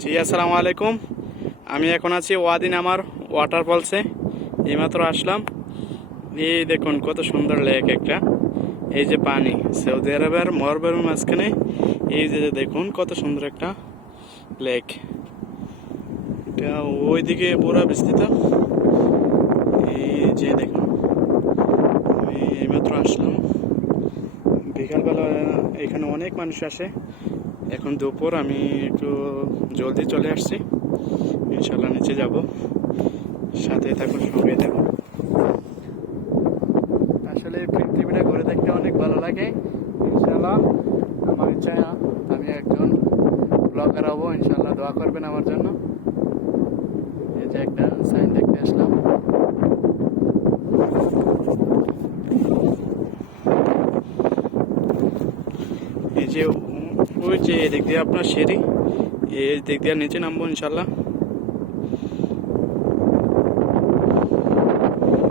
জি আসসালামু আলাইকুম। আমি এখন আছি ওয়াদি নামার ওয়াটারফলসে। এইমাত্র আসলাম। এই দেখুন কত সুন্দর লেক একটা। এই যে পানি সৌদি আরবের মরুভূমির মাঝখানে। এই যে দেখুন কত সুন্দর একটা লেক। এটা ওইদিকে পুরো বিস্তৃত। এই যে দেখুন আমি এইমাত্র আসলাম বিকালবেলা। এখানে অনেক মানুষ আসে। এখন দুপুর, আমি একটু জলদি চলে আসছি। ইনশাল্লাহ নিচে যাব, সাথে থাকুন, সঙ্গে থাকুন। আসলে এই পৃথিবীটা ঘুরে দেখতে অনেক ভালো লাগে। ইনশাল্লাহ আমার ইচ্ছা আমি একজন ব্লগার হবো। ইনশাল্লাহ দোয়া করবেন আমার জন্য। এই যে একটা সাইন দেখতে আসলাম। এই যে ওই যে এদিক দিয়ে আপনার সিঁড়ি, এই দিক দিয়ে নিচে নামবো ইনশাল্লাহ।